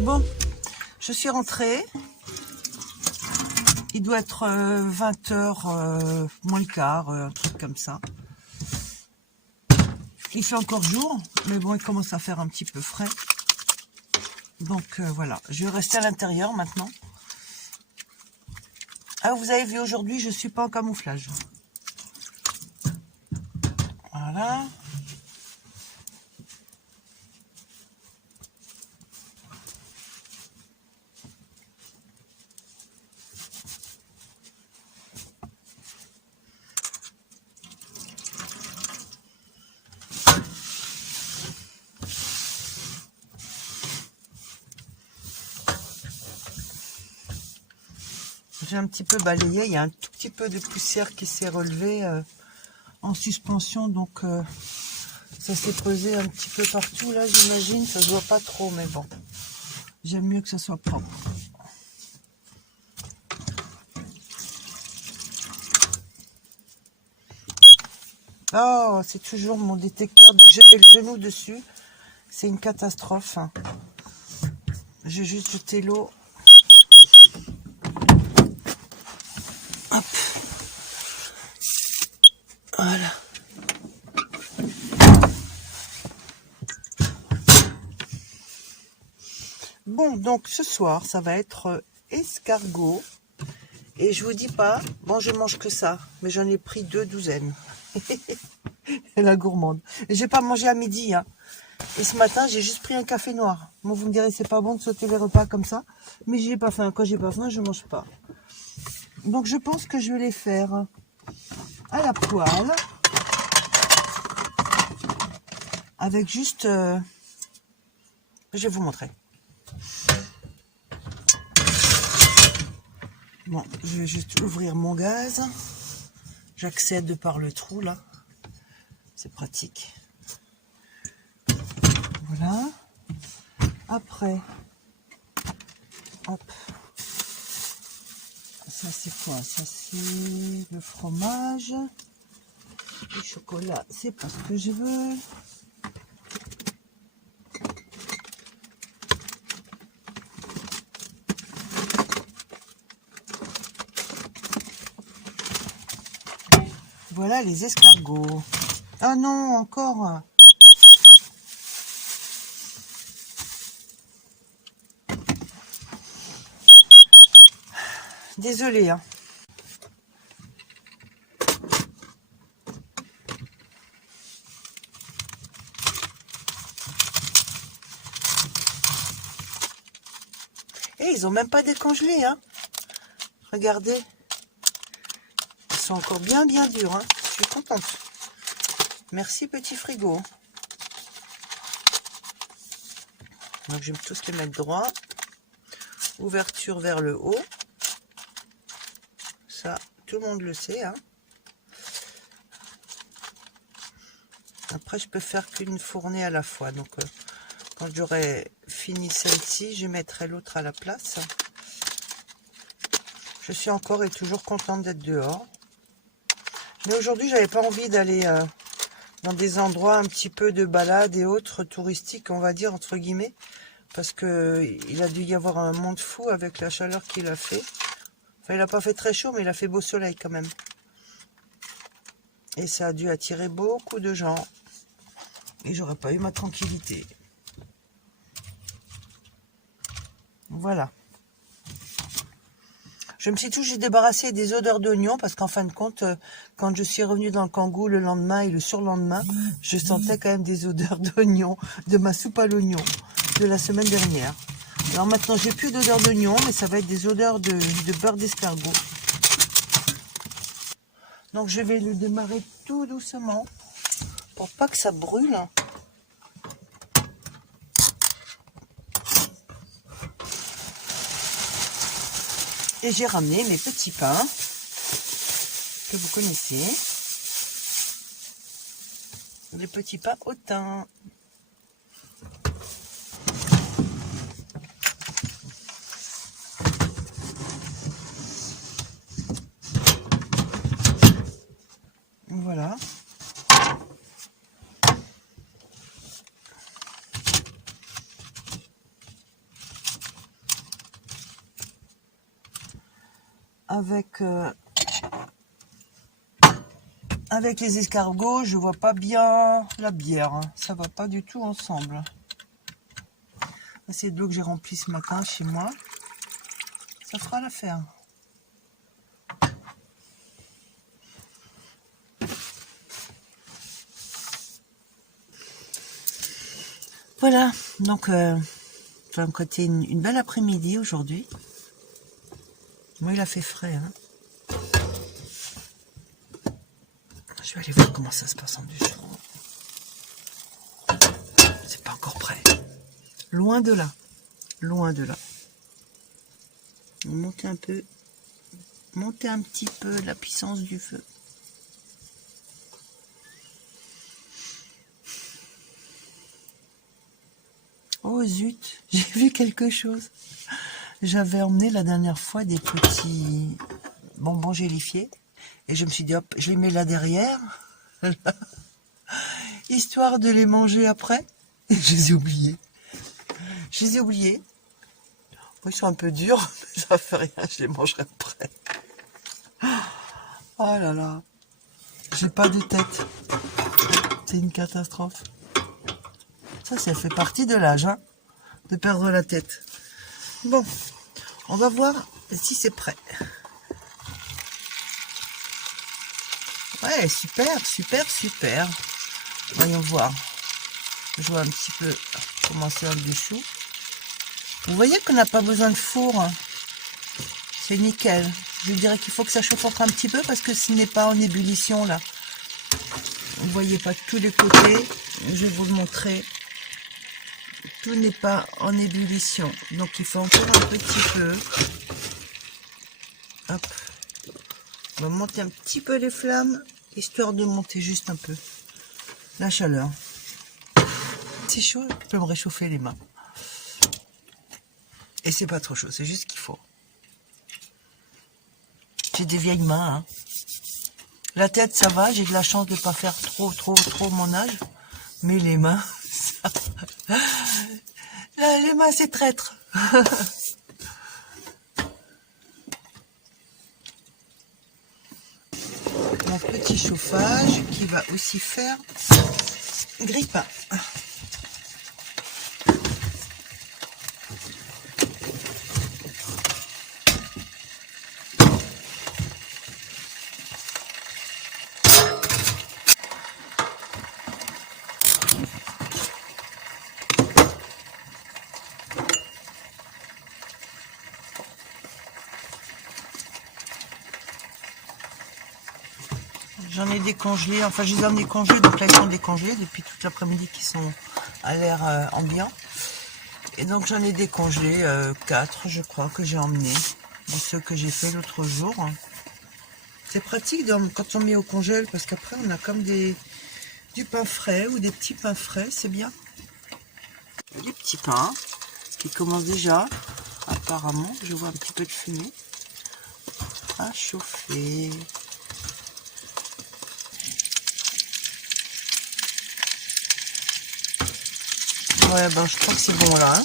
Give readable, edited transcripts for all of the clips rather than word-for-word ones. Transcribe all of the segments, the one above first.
Bon, je suis rentrée. Il doit être 20h moins le quart, un truc comme ça. Il fait encore jour, mais bon, il commence à faire un petit peu frais. Donc voilà, je vais rester à l'intérieur maintenant. Ah, vous avez vu, aujourd'hui, je ne suis pas en camouflage. Voilà. J'ai un petit peu balayé, il y a un tout petit peu de poussière qui s'est relevée en suspension, donc ça s'est posé un petit peu partout là, j'imagine, ça se voit pas trop, mais bon, j'aime mieux que ça soit propre. Oh, c'est toujours mon détecteur, dès que je mets le genou dessus, c'est une catastrophe. J'ai juste jeté l'eau. Hop. Voilà. Bon, donc ce soir, ça va être escargot. Et je vous dis pas, bon, je mange que ça, mais j'en ai pris 2 douzaines. La gourmande. Et j'ai pas mangé à midi, hein. Et ce matin, j'ai juste pris un café noir. Bon, vous me direz, c'est pas bon de sauter les repas comme ça, mais j'ai pas faim. Quand j'ai pas faim, je mange pas. Donc, je pense que je vais les faire à la poêle. Avec juste... je vais vous montrer. Bon, je vais juste ouvrir mon gaz. J'accède par le trou, là. C'est pratique. Voilà. Après, hop. Ça, c'est quoi? Ça, c'est le fromage. Le chocolat, c'est pas ce que je veux. Voilà les escargots. Ah non, encore. Désolée, hein. Et ils ont même pas décongelé, hein. Regardez. Ils sont encore bien durs, hein. Je suis contente. Merci petit frigo. Donc je vais tous les mettre droit. Ouverture vers le haut. Ça, tout le monde le sait, hein. Après, je peux faire qu'une fournée à la fois. Donc, quand j'aurai fini celle-ci, je mettrai l'autre à la place. Je suis encore et toujours contente d'être dehors. Mais aujourd'hui, j'avais pas envie d'aller dans des endroits un petit peu de balade et autres touristiques, on va dire, entre guillemets. Parce que il a dû y avoir un monde fou avec la chaleur qu'il a fait. Enfin, il n'a pas fait très chaud, mais il a fait beau soleil quand même. Et ça a dû attirer beaucoup de gens. Et j'aurais pas eu ma tranquillité. Voilà. Je me suis toujours débarrassée des odeurs d'oignons parce qu'en fin de compte, quand je suis revenue dans le Kangoo le lendemain et le surlendemain, je sentais quand même des odeurs d'oignons, de ma soupe à l'oignon de la semaine dernière. Alors maintenant, j'ai plus d'odeur d'oignon, mais ça va être des odeurs de beurre d'escargot. Donc je vais le démarrer tout doucement pour pas que ça brûle. Et j'ai ramené mes petits pains que vous connaissez. Les petits pains au thym. Voilà. Voilà. Avec les escargots, je vois pas bien la bière. Hein. Ça va pas du tout ensemble. C'est de l'eau que j'ai remplie ce matin chez moi. Ça fera l'affaire. Voilà, donc ça va me coûter une belle après-midi aujourd'hui. Moi, il a fait frais. Hein. Je vais aller voir comment ça se passe en bûcheron. C'est pas encore prêt. Loin de là. Loin de là. Monter un peu. Monter un petit peu la puissance du feu. Oh zut, j'ai vu quelque chose. J'avais emmené la dernière fois des petits bonbons gélifiés. Et je me suis dit, hop, je les mets là derrière. Histoire de les manger après. Et je les ai oubliés. Je les ai oubliés. Bon, ils sont un peu durs, mais ça fait rien, je les mangerai après. Oh là là. J'ai pas de tête. C'est une catastrophe. Ça fait partie de l'âge, hein, de perdre la tête. Bon, on va voir si c'est prêt. Ouais, super, super, super. Voyons voir. Je vois un petit peu comment c'est le dessous. Vous voyez qu'on n'a pas besoin de four. Hein. C'est nickel. Je dirais qu'il faut que ça chauffe encore un petit peu parce que ce n'est pas en ébullition là. Vous voyez pas tous les côtés. Je vais vous le montrer. Tout n'est pas en ébullition. Donc il faut encore un petit peu. Hop. On va monter un petit peu les flammes, histoire de monter juste un peu la chaleur. C'est chaud, je peux me réchauffer les mains. Et c'est pas trop chaud, c'est juste ce qu'il faut. J'ai des vieilles mains. Hein. La tête, ça va, j'ai de la chance de ne pas faire trop mon âge. Mais les mains, ça... les mains, c'est traître. Mon petit chauffage qui va aussi faire grille-pain. J'en ai décongelé, enfin je les ai emmenés congelés, donc là ils sont décongelés depuis toute l'après-midi qui sont à l'air ambiant. Et donc j'en ai décongelé 4 je crois que j'ai emmené, de ceux que j'ai fait l'autre jour. C'est pratique quand on met au congèle parce qu'après on a comme du pain frais ou des petits pains frais, c'est bien. Les petits pains qui commencent déjà, apparemment, je vois un petit peu de fumée, à chauffer. Ouais, ben je crois que c'est bon là. Hein.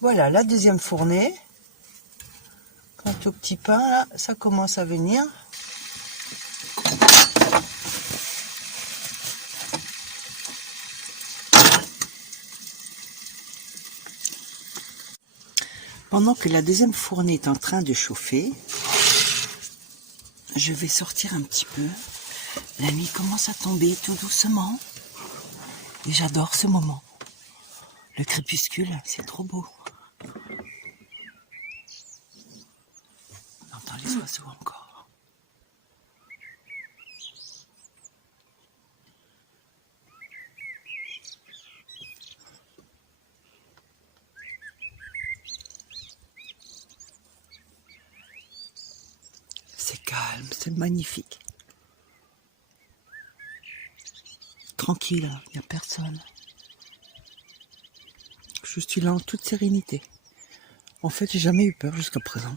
Voilà, la deuxième fournée. Quant au petit pain, là, ça commence à venir. Pendant que la deuxième fournée est en train de chauffer, je vais sortir un petit peu. La nuit commence à tomber tout doucement. Et j'adore ce moment. Le crépuscule, c'est trop beau. On entend les oiseaux encore. C'est calme, c'est magnifique. Tranquille, il n'y a personne. Je suis là en toute sérénité. En fait, j'ai jamais eu peur jusqu'à présent.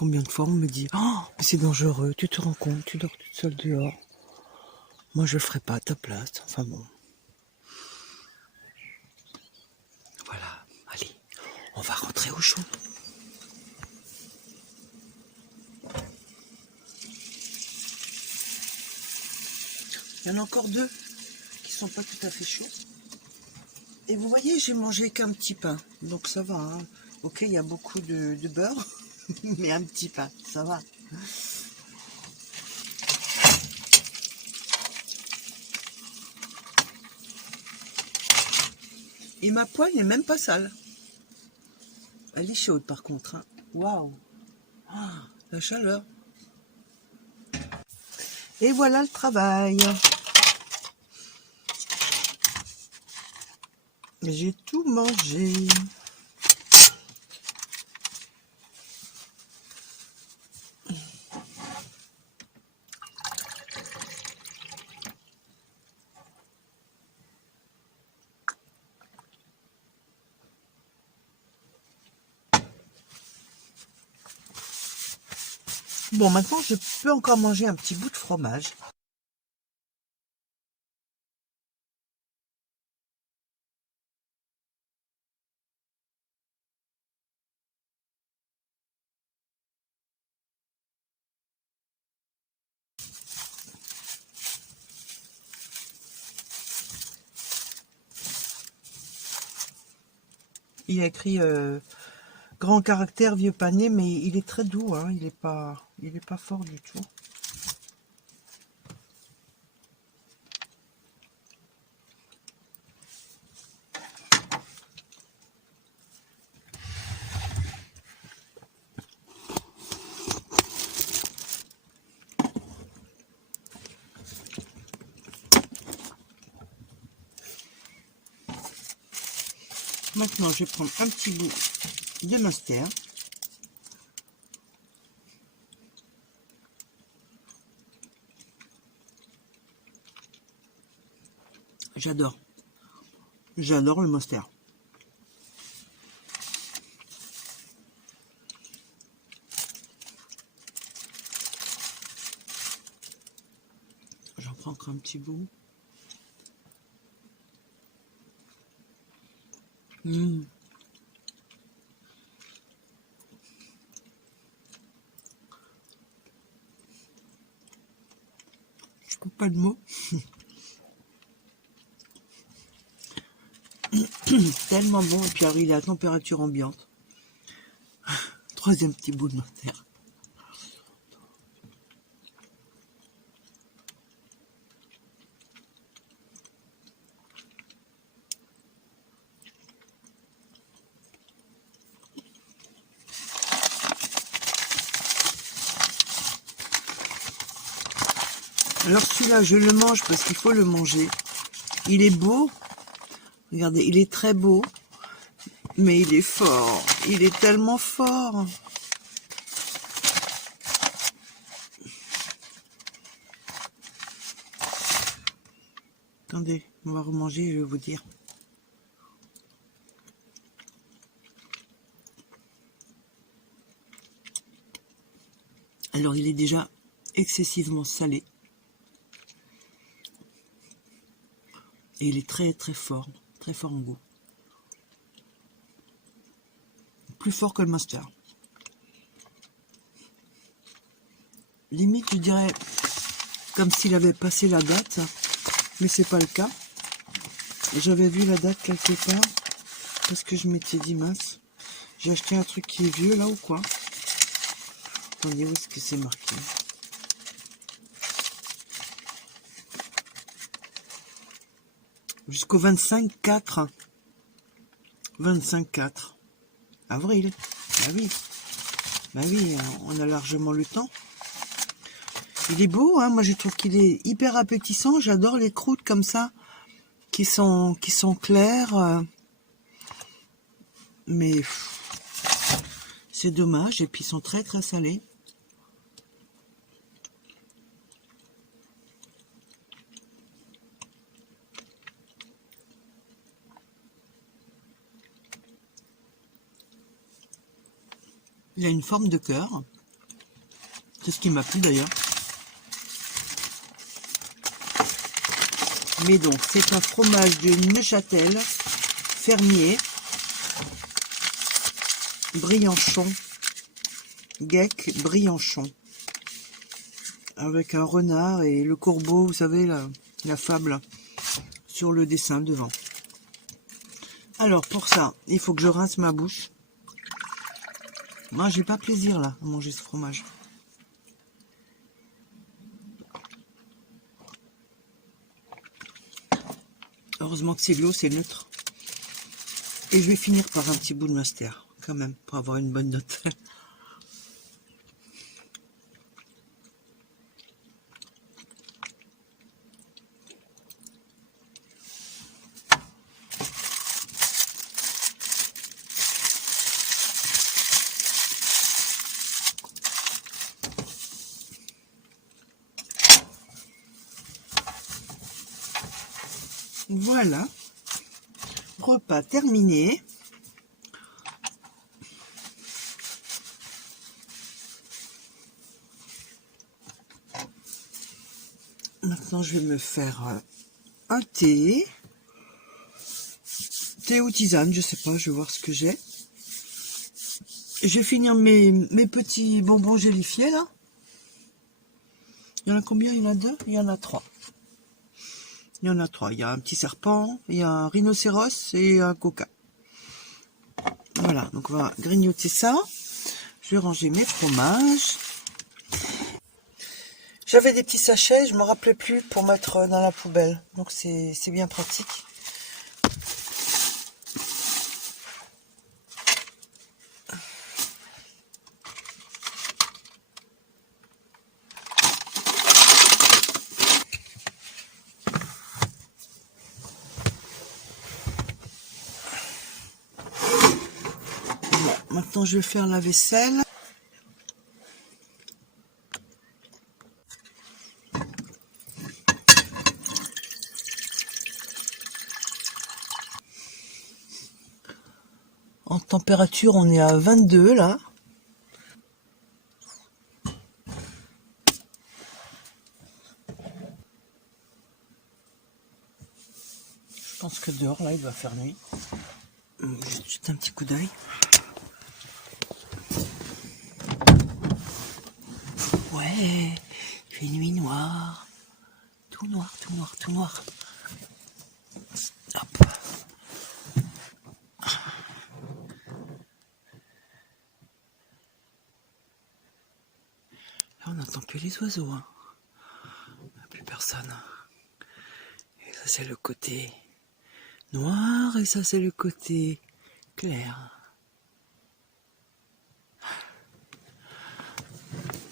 Combien de fois on me dit « Oh, mais c'est dangereux, tu te rends compte, tu dors toute seule dehors. » Moi, je le ferai pas à ta place. Enfin bon. Voilà, allez, on va rentrer au chaud. Il y en a encore deux qui sont pas tout à fait chauds. Et vous voyez, j'ai mangé qu'un petit pain, donc ça va. Hein. Ok, il y a beaucoup de beurre, mais un petit pain, ça va. Et ma poêle n'est même pas sale. Elle est chaude par contre. Hein. Waouh! Ah, la chaleur. Et voilà le travail. J'ai tout mangé. Bon, maintenant, je peux encore manger un petit bout de fromage. Il y a écrit grand caractère vieux pané, mais il est très doux. Hein, il est pas fort du tout. Maintenant, je vais prendre un petit bout de Munster. J'adore. J'adore le Munster. J'en prends encore un petit bout. Mmh. Je trouve pas de mots. Tellement bon. Et puis alors, il est à température ambiante. Troisième petit bout de Munster. Alors celui-là, je le mange parce qu'il faut le manger. Il est beau. Regardez, il est très beau. Mais il est fort. Il est tellement fort. Attendez, on va remanger et je vais vous dire. Alors il est déjà excessivement salé. Et il est très fort en goût. Plus fort que le Munster. Limite, je dirais, comme s'il avait passé la date, mais c'est pas le cas. J'avais vu la date quelque part, parce que je m'étais dit, mince, j'ai acheté un truc qui est vieux là ou quoi? Attendez, où est-ce que c'est marqué? Jusqu'au 25/4. 25/4. Avril. Bah oui. Bah oui, on a largement le temps. Il est beau, hein. Moi je trouve qu'il est hyper appétissant. J'adore les croûtes comme ça, qui sont claires. Mais c'est dommage. Et puis ils sont très salés. Il a une forme de cœur. C'est ce qui m'a plu d'ailleurs. Mais donc, c'est un fromage de Neuchâtel, fermier, Briançon, Geck, Briançon. Avec un renard et le corbeau, vous savez, la fable, sur le dessin devant. Alors, pour ça, il faut que je rince ma bouche. Moi, j'ai pas plaisir, là, à manger ce fromage. Heureusement que c'est de l'eau, c'est neutre. Et je vais finir par un petit bout de Munster, quand même, pour avoir une bonne note. Voilà, repas terminé. Maintenant, je vais me faire un thé. Thé ou tisane, je sais pas, je vais voir ce que j'ai. Je vais finir mes petits bonbons gélifiés, là. Il y en a combien? Il y en a 2? Il y en a 3. Il y en a 3. Il y a un petit serpent, il y a un rhinocéros et un coca. Voilà, donc on va grignoter ça. Je vais ranger mes fromages. J'avais des petits sachets, je ne me rappelais plus pour mettre dans la poubelle. Donc c'est bien pratique. Bon, maintenant je vais faire la vaisselle. En température, on est à 22 là. Je pense que dehors, là, il va faire nuit. Juste un petit coup d'œil. Ouais, il fait nuit noire. Tout noir, tout noir, tout noir. Hop. Là, on n'entend plus les oiseaux. Hein. Il n'y a plus personne. Et ça, c'est le côté noir et ça, c'est le côté clair.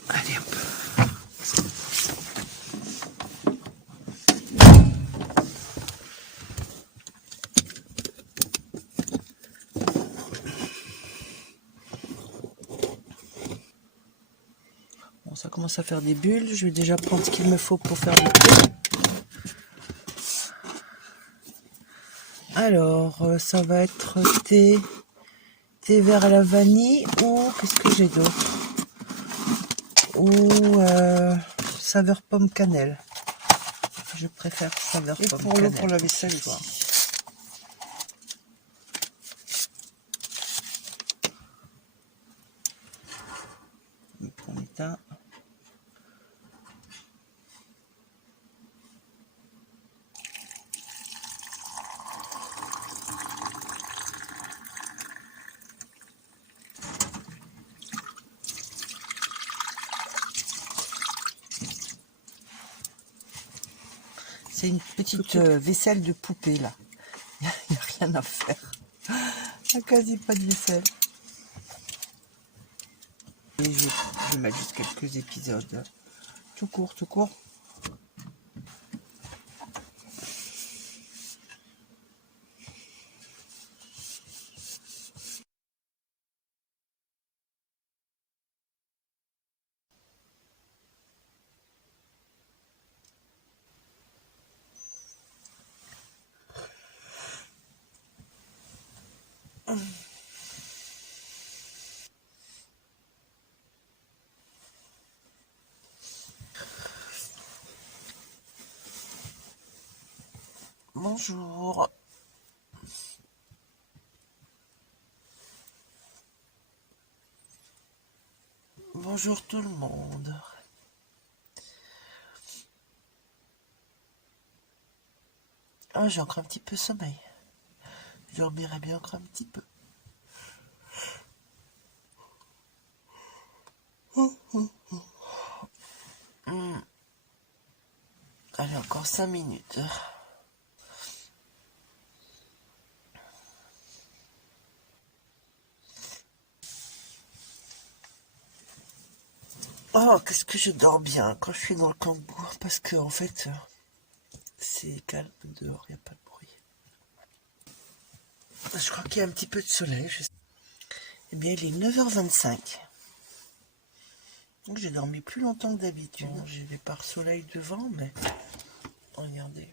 Allez, hop. Bon, ça commence à faire des bulles. Je vais déjà prendre ce qu'il me faut pour faire le thé. Alors, ça va être thé vert à la vanille ou qu'est-ce que j'ai d'autre? Ou saveur pomme cannelle. Je préfère saveur pomme cannelle. Et pour l'eau pour la vaisselle aussi. On éteint. C'est une petite vaisselle de poupée là. Il n'y a rien à faire. Il n'y a quasi pas de vaisselle. Et je vais mettre juste quelques épisodes. Tout court, tout court. Bonjour. Bonjour tout le monde. Ah, j'ai encore un petit peu sommeil. Je dormirai bien encore un petit peu. Allez, encore 5 minutes. Oh, qu'est-ce que je dors bien quand je suis dans le cambou. Parce que, en fait, c'est calme dehors, il n'y a pas de bruit. Je crois qu'il y a un petit peu de soleil. Eh bien, il est 9h25. Donc, j'ai dormi plus longtemps que d'habitude. Bon, j'ai des pare-soleil devant, mais regardez.